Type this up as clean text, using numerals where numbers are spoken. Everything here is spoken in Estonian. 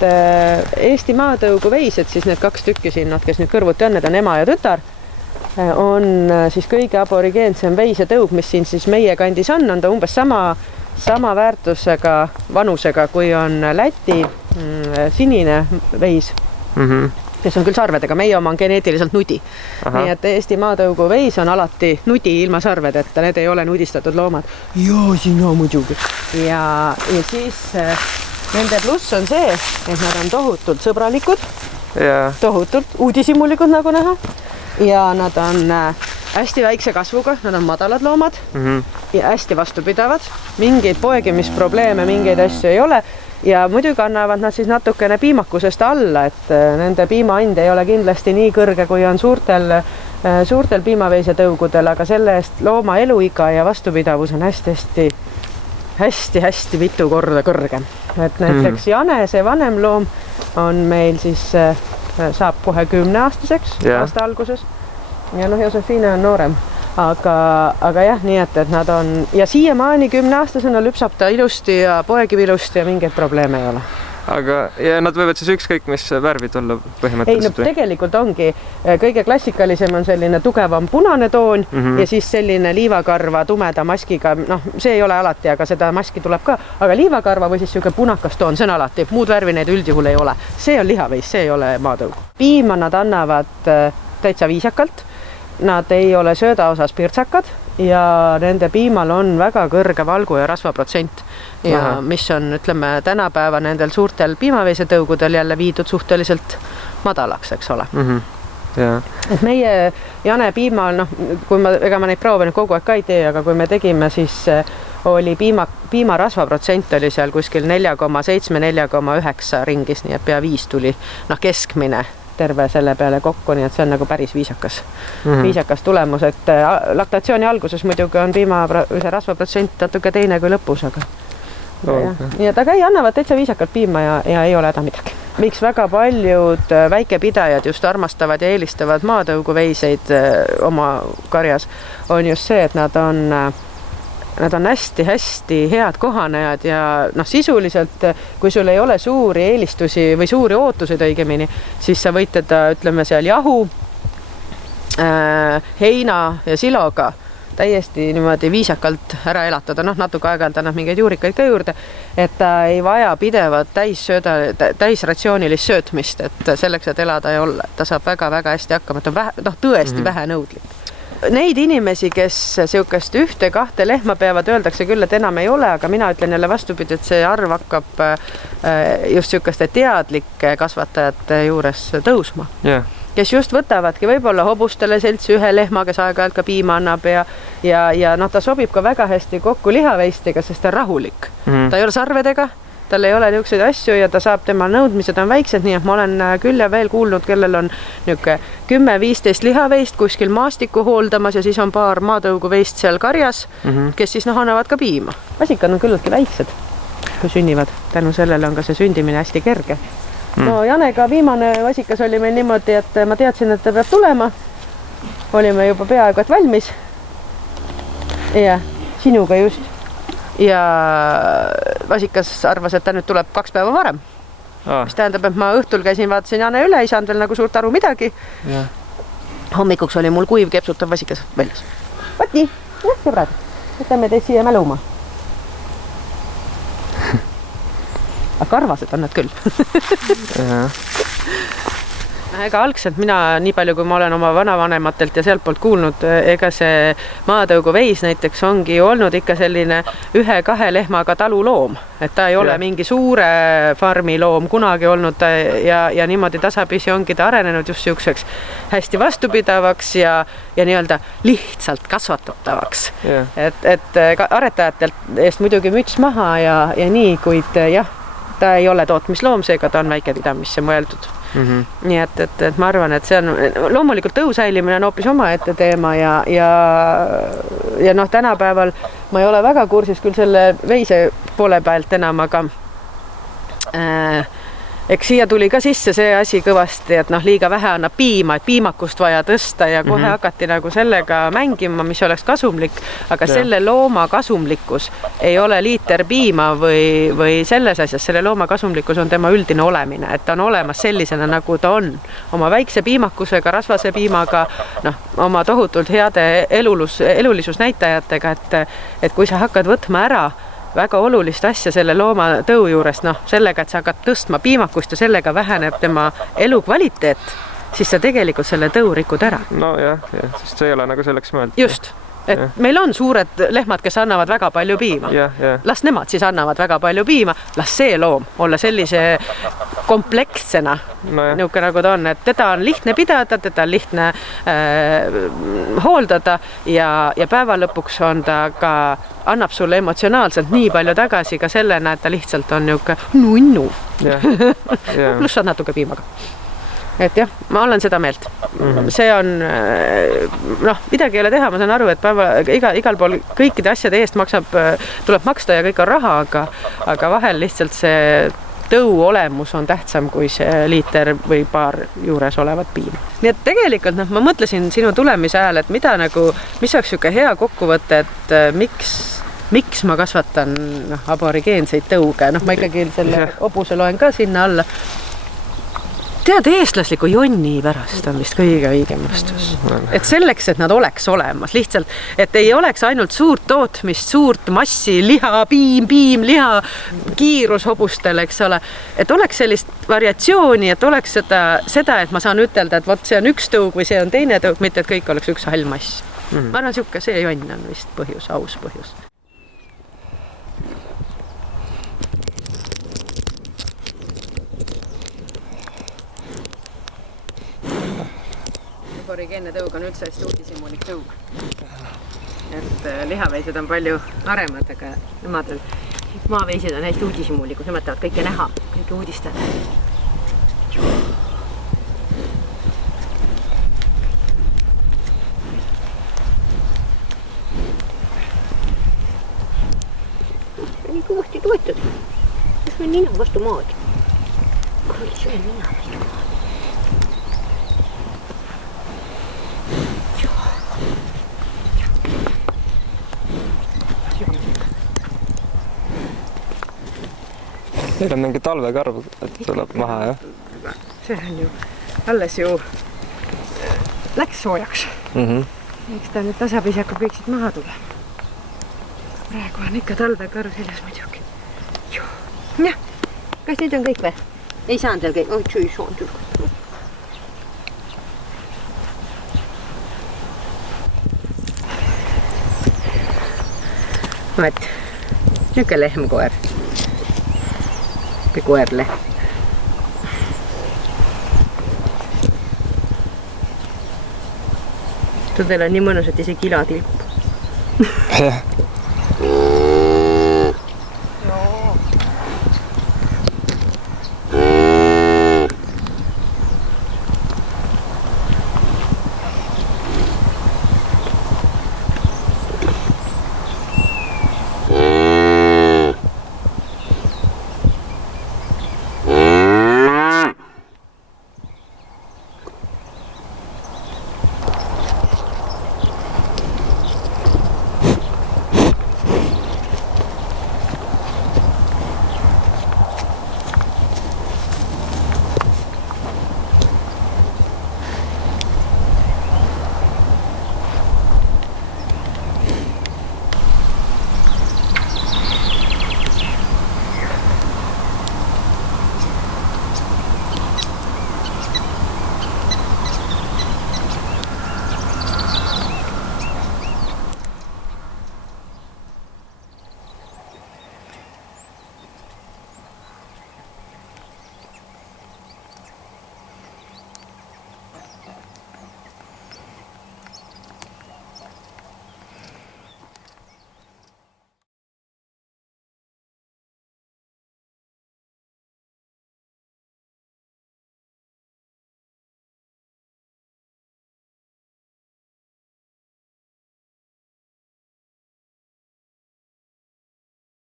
et Eesti maatõugu veised, siis need 2 tükki siin, kes nüüd kõrvuti on, need on ema ja tütar, on siis kõige aborigeensem veisetõug, mis siin siis meie kandis on ta umbes sama väärtusega, vanusega, kui on Läti sinine veis, kes on küll sarvedega, meie oma on geneetiliselt nudi. Nii et Eesti maatõugu veis on alati nudi ilma sarvedeta, need ei ole nudistatud loomad. Joo, sina muidugi. Ja siis nende pluss on see, et nad on tohutult sõbralikud, tohutult uudishimulikud nagu näha ja nad on hästi väikse kasvuga, nad on madalad loomad ja hästi vastupidavad, mingeid poegimisprobleeme, mingeid asju ei ole. Ja muidugi annavad nad siis natukene piimakusest alla, et nende piimaand ei ole kindlasti nii kõrge, kui on suurtel piimaveisetõugudel, aga selle eest looma eluiga ja vastupidavus on hästi mitu korda kõrgem. Et näiteks Jane, see vanem loom, on meil siis, saab kohe 10-aastaseks aasta alguses. Ja Josefiine on noorem. Aga jah, nii et nad on ja siiamaani 10-aastasena lüpsab ta ilusti ja poegib ilusti ja mingeid probleeme ei ole. Aga ja nad võivad siis ükskõik mis värvid olla põhimõtteliselt? Ei, tegelikult ongi. Kõige klassikalisem on selline tugevam punane toon ja siis selline liivakarva tumeda maskiga, see ei ole alati, aga seda maski tuleb ka, aga liivakarva või siis siuke punakas toon, see on alati, muud värvi neid üldjuhul ei ole. See on lihaveis, see ei ole maatõug. Piima nad annavad täitsa viisakalt. Nad ei ole sööda osas pirtsakad ja nende piimal on väga kõrge valgu ja rasvaprotsent. Ja mis on, ütleme, tänapäeva nendel suurtel piimaveisetõugudel jälle viidud suhteliselt madalaks, eks ole. Et meie Jane piimal, ega ma neid proove nüüd kogu aeg ka ei tee, aga kui me tegime, siis oli piima rasvaprotsent oli seal kuskil 4,7-4,9 ringis, nii et pea 5 tuli keskmine terve selle peale kokku, nii et see on nagu päris viisakas tulemus, et laktatsiooni alguses muidugi on piima rasvaprotsent natuke teine kui lõpus, aga nii et aga ei annavad täitsa viisakalt piima ja ei ole häda midagi. Miks väga paljud väikepidajad just armastavad ja eelistavad maatõugu veiseid oma karjas, on just see, et nad on hästi head kohanejad ja sisuliselt, kui sul ei ole suuri eelistusi või suuri ootuseid õigemini, siis sa võid teda, ütleme seal jahu, heina ja siloga täiesti niimoodi viisakalt ära elatada, natuke aeg-ajalt annab mingeid juurikaid ka juurde, et ta ei vaja pidevat täisratsioonilist söötmist, et selleks, et elada ja olla, ta saab väga-väga hästi hakkama, ta on tõesti vähe nõudlik. Neid inimesi, kes siukest 1-2 lehma peavad, öeldakse küll, et enam ei ole, aga mina ütlen jälle vastupidi, et see arv hakkab just siukeste teadlike kasvatajate juures tõusma. Kes just võtavadki võib-olla hobustele seltsi 1 lehma, kes aeg-ajalt ka piima annab ja ta sobib ka väga hästi kokku lihaveistega, sest ta on rahulik. Ta ei ole sarvedega, tal ei ole niisuguseid asju ja ta saab, tema nõudmised on väiksed, nii et ma olen küll ja veel kuulnud, kellel on 10-15 lihaveist kuskil maastiku hooldamas ja siis on paar maatõugu veist seal karjas, kes siis annavad ka piima. Vasikad on küllaltki väiksed, kui sünnivad. Tänu sellele on ka see sündimine hästi kerge. Janega viimane vasikas oli meil niimoodi, et ma teadsin, et ta peab tulema. Olime juba peaaegu et valmis. Ja sinuga just. Ja vasikas arvas, et ta nüüd tuleb 2 päeva varem. Mis tähendab, et ma õhtul käisin, vaatasin Jane üle, ei saanud veel nagu suurt aru midagi. Hommikuks oli mul kuiv kepsutav vasikas väljas. Võt nii, sõbrad, võtame teid siia mäluma. Aga karvased on nad küll. Ega algselt mina, nii palju kui ma olen oma vanavanematelt ja sealt poolt kuulnud, ega see maatõugu veis näiteks ongi olnud ikka selline 1-2 lehmaga taluloom. Et ta ei ole mingi suure farmi loom kunagi olnud ja niimoodi tasapisi ongi ta arenenud just siukseks hästi vastupidavaks ja nii-öelda lihtsalt kasvatatavaks. Et aretajatelt eest muidugi müts maha ja nii, kuid jah, ta ei ole tootmisloom, seega ta on väikepidamisse mõeldud. Nii et ma arvan, et see on loomulikult tõusäilimine on hoopis omaette teema ja tänapäeval ma ei ole väga kursis küll selle veise poole pealt enam, aga eks siia tuli ka sisse see asi kõvasti, et noh, liiga vähe annab piima, et piimakust vaja tõsta ja kohe hakati nagu sellega mängima, mis oleks kasumlik, aga selle looma kasumlikkus ei ole liiter piima või selles asjas, selle looma kasumlikkus on tema üldine olemine, et ta on olemas sellisena, nagu ta on. Oma väikse piimakusega, rasvase piimaga, noh, oma tohutult heade elulisusnäitajatega, et kui sa hakkad võtma ära väga olulist asja selle looma tõu juures, noh, sellega, et sa hakkad tõstma piimakust ja sellega väheneb tema elukvaliteet, siis sa tegelikult selle tõu rikud ära. No jah, sest see ei ole nagu selleks mõeldud. Just, et meil on suured lehmad, kes annavad väga palju piima. Las nemad siis annavad väga palju piima, las see loom olla sellise komplekssena, niuke nagu ta on, et teda on lihtne pidada, teda on lihtne hooldada ja päeva lõpuks on ta ka annab sulle emotsionaalselt nii palju tagasi ka sellena, et ta lihtsalt on niuke nunnu. Pluss saad natuke piimaga. Et jah, ma olen seda meelt. See on, noh, midagi ei ole teha, ma saan aru, et igal pool kõikide asjade eest tuleb maksta ja kõik on raha, aga vahel lihtsalt see tõu olemus on tähtsam kui see liiter või paar juures olevat piima. Nii et tegelikult, noh, ma mõtlesin sinu tulemise ajal, et mis oleks siuke hea kokkuvõte, et miks ma kasvatan aborigeenseid tõuge. Noh, ma ikkagi selle hobuse loen ka sinna alla. Tead, eestlasliku jonni pärast on vist kõige õigem vastus. Et selleks, et nad oleks olemas, lihtsalt, et ei oleks ainult suurt tootmist, suurt massi, liha, piim, liha, kiirus hobustel, eks ole. Et oleks sellist variatsiooni, et oleks seda, et ma saan ütelda, et vot see on üks tõug või see on teine tõug, mitte et kõik oleks üks hall mass. Ma arvan, see jonn on vist põhjus, aus põhjus. Aborigeenne tõug on üldse hästi uudishimulik tõug. Et lihaveised on palju aremad, aga maaveised on hästi uudishimulikud, nemad tahavad kõike näha, kõike uudistada. Nii kõvasti toetad. Kas me nina vastu maad? Kuule, see on nina vastu maad. Teil on mingi talvekarv, et tuleb maha, jah? See on ju, alles ju läks soojaks. Eks ta nüüd tasapisi hakkab kõik siit maha tulema. Praegu on ikka talvekarv seljas muidugi. Jah, kas nüüd on kõik või? Ei saanud veel kõik? Oi, ei saanud küll. Vaat, niuke lehmkoer. Või koerle. Tudel on nii mõnus, et isegi ila tilkub.